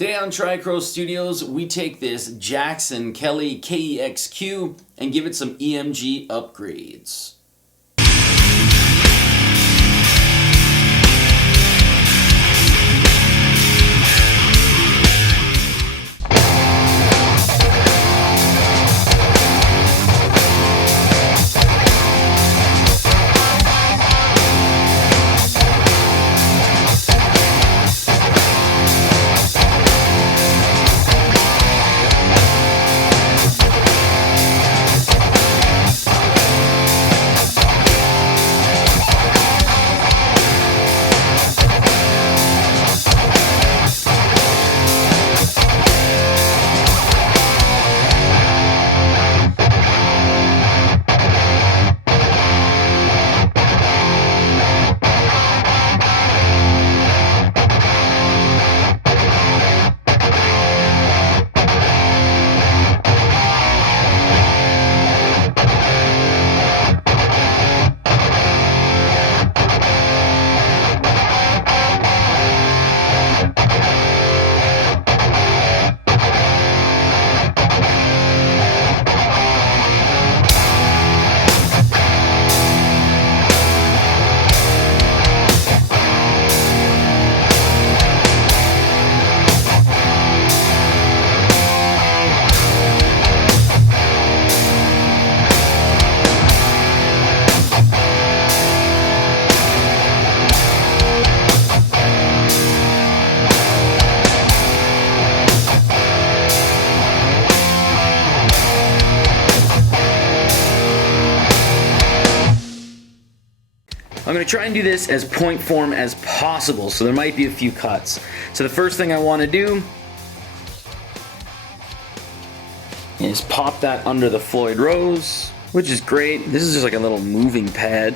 Today on Tricrow Studios, we take this Jackson Kelly KEXQ and give it some EMG upgrades. I'm going to try and do this as point form as possible, so there might be a few cuts. So the first thing I want to do is pop that under the Floyd Rose, which is great. This is just like a little moving pad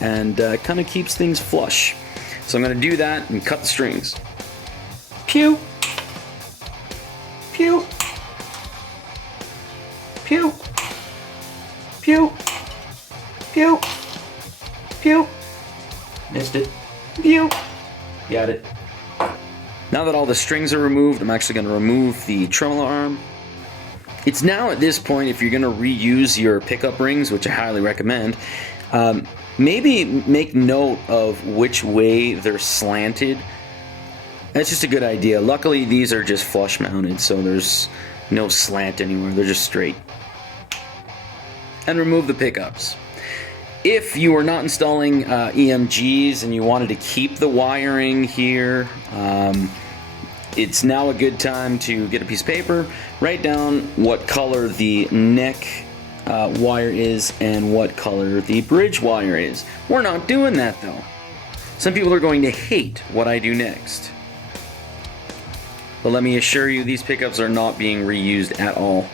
and kind of keeps things flush. So I'm going to do that and cut the strings. Pew! Pew! Pew! Pew! Pew! Pew! Missed it. Pew! Got it. Now that all the strings are removed, I'm actually going to remove the tremolo arm. It's now at this point, if you're going to reuse your pickup rings, which I highly recommend, maybe make note of which way they're slanted. That's just a good idea. Luckily, these are just flush mounted, so there's no slant anywhere. They're just straight. And remove the pickups. If you are not installing EMGs and you wanted to keep the wiring here, it's now a good time to get a piece of paper, write down what color the neck wire is and what color the bridge wire is. We're not doing that though. Some people are going to hate what I do next. But let me assure you, these pickups are not being reused at all.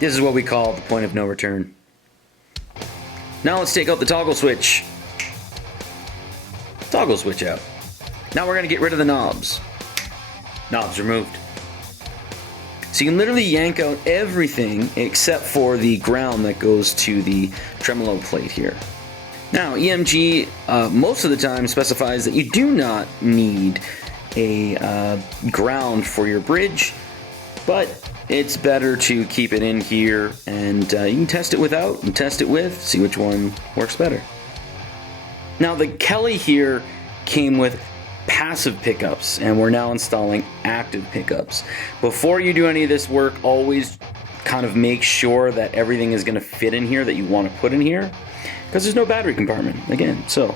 This is what we call the point of no return. Now let's take out the toggle switch. Toggle switch out. Now we're going to get rid of the knobs. Knobs removed. So you can literally yank out everything except for the ground that goes to the tremolo plate here. Now EMG most of the time specifies that you do not need a ground for your bridge, but it's better to keep it in here, and you can test it without and test it with, see which one works better. Now the Kelly here came with passive pickups, and we're now installing active pickups. Before you do any of this work, always kind of make sure that everything is going to fit in here that you want to put in here, because there's no battery compartment, again. So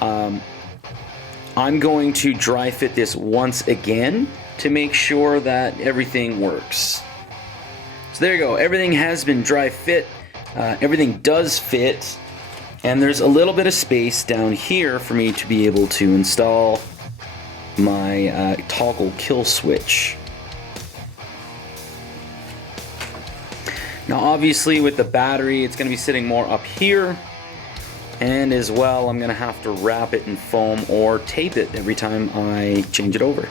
I'm going to dry fit this once again to make sure that everything works. So there you go, everything has been dry fit, everything does fit, and there's a little bit of space down here for me to be able to install my toggle kill switch. Now obviously with the battery it's going to be sitting more up here, and as well I'm going to have to wrap it in foam or tape it every time I change it over.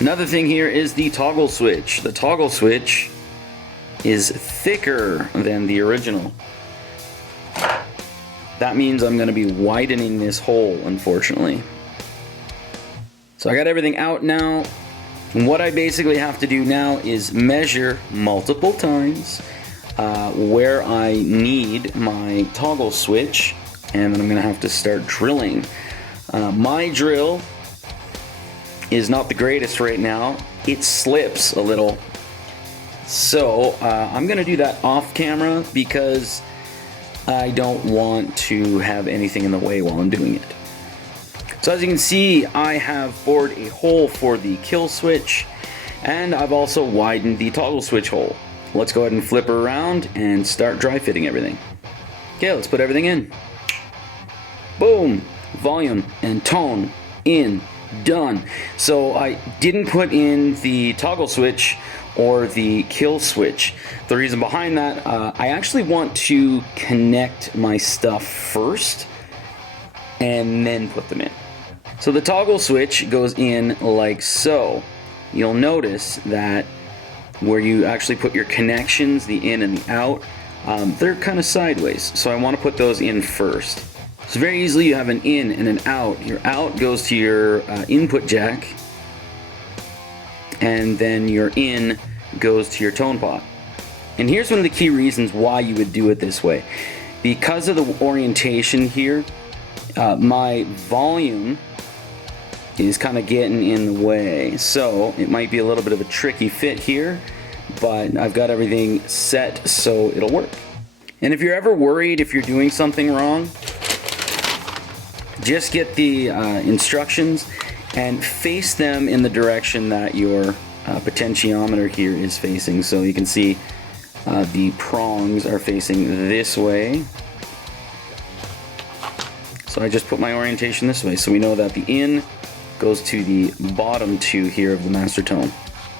Another thing here is the toggle switch. The toggle switch is thicker than the original. That means I'm going to be widening this hole, unfortunately. So I got everything out now. And what I basically have to do now is measure multiple times where I need my toggle switch, and then I'm going to have to start drilling. My drill is not the greatest right now. It slips a little. So I'm going to do that off camera because I don't want to have anything in the way while I'm doing it. So as you can see, I have bored a hole for the kill switch, and I've also widened the toggle switch hole. Let's go ahead and flip her around and start dry fitting everything. Okay, let's put everything in. Boom! Volume and tone in. Done. So I didn't put in the toggle switch or the kill switch. The reason behind that, I actually want to connect my stuff first and then put them in. So the toggle switch goes in like so. You'll notice that where you actually put your connections, the in and the out, they're kind of sideways. So I want to put those in first. So very easily you have an in and an out. Your out goes to your input jack, and then your in goes to your tone pot. And here's one of the key reasons why you would do it this way. Because of the orientation here, my volume is kind of getting in the way. So it might be a little bit of a tricky fit here, but I've got everything set so it'll work. And if you're ever worried if you're doing something wrong, just get the instructions and face them in the direction that your potentiometer here is facing. So you can see the prongs are facing this way. So I just put my orientation this way, so we know that the in goes to the bottom two here of the master tone.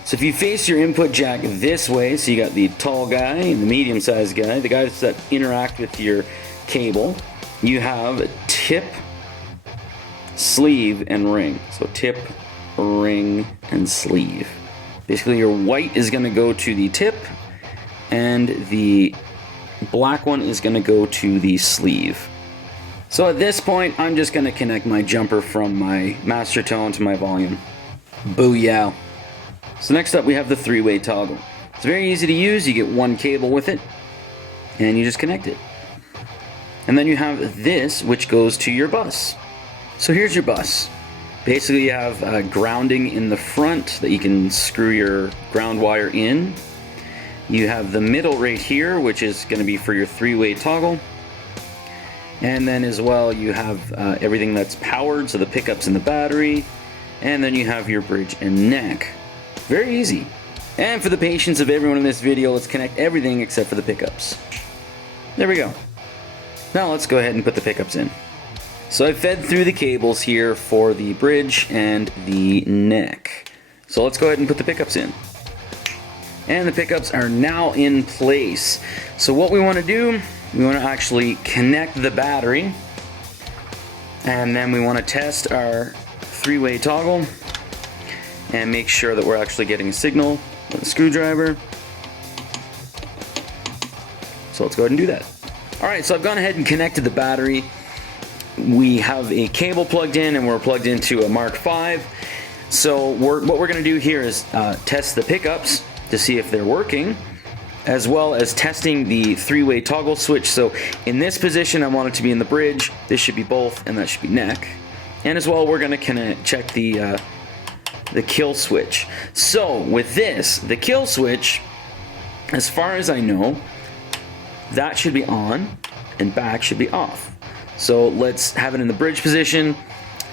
So if you face your input jack this way, so you got the tall guy and the medium sized guy, the guys that interact with your cable, you have tip, sleeve, and ring. So tip, ring, and sleeve. Basically your white is going to go to the tip, and the black one is going to go to the sleeve. So at this point, I'm just going to connect my jumper from my master tone to my volume. Booyah! So next up we have the three-way toggle. It's very easy to use. You get one cable with it, and you just connect it. And then you have this, which goes to your bus. So here's your bus. Basically you have grounding in the front that you can screw your ground wire in. You have the middle right here, which is going to be for your three-way toggle. And then as well you have everything that's powered, so the pickups and the battery. And then you have your bridge and neck. Very easy. And for the patience of everyone in this video, let's connect everything except for the pickups. There we go. Now let's go ahead and put the pickups in. So I've fed through the cables here for the bridge and the neck. So let's go ahead and put the pickups in. And the pickups are now in place. So what we want to do, we want to actually connect the battery, and then we want to test our three-way toggle and make sure that we're actually getting a signal with a screwdriver. So let's go ahead and do that. Alright, so I've gone ahead and connected the battery. We have a cable plugged in, and we're plugged into a Mark V. So what we're going to do here is test the pickups to see if they're working, as well as testing the three-way toggle switch. So in this position, I want it to be in the bridge. This should be both, and that should be neck. And as well, we're going to check the kill switch. So with this, the kill switch, as far as I know, that should be on and back should be off. So let's have it in the bridge position.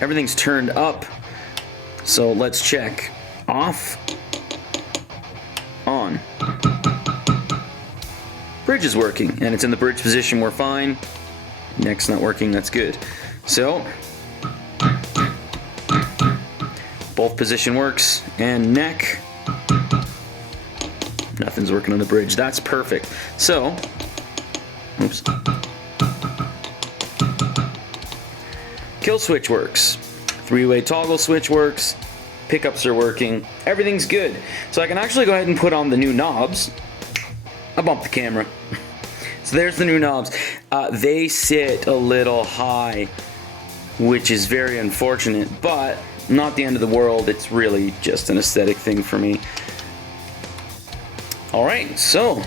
Everything's turned up. So let's check off, on. Bridge is working, and it's in the bridge position. We're fine. Neck's not working. That's good. So both position works, and neck, nothing's working on the bridge. That's perfect. So, oops. Kill switch works. Three-way toggle switch works. Pickups are working. Everything's good. So I can actually go ahead and put on the new knobs. I bumped the camera. So there's the new knobs. They sit a little high, which is very unfortunate, but not the end of the world. It's really just an aesthetic thing for me. Alright, so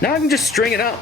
now I can just string it out.